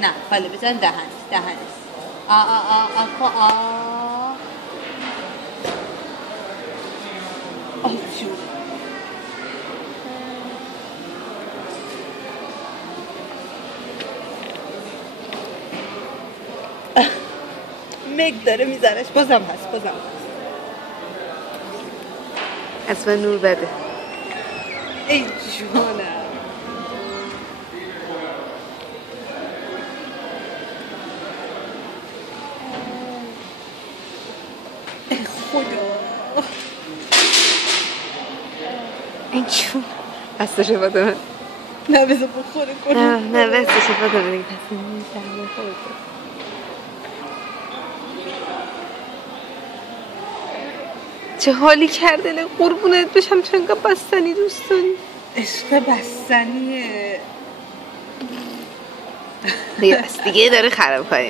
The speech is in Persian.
نه خاله بزن دهنش جون مگ داره میزنش بازم هست از من نور بده ای جونم ای خدا ای جون بستش بده من نه بذار بخوره کنم نه بستش بده من پس نمی‌فهمم خورده چه حالی کرده نه قربونت بشم تو انقدر بستنی دوست داری عشق بستنیه دیگه داره خراب کنی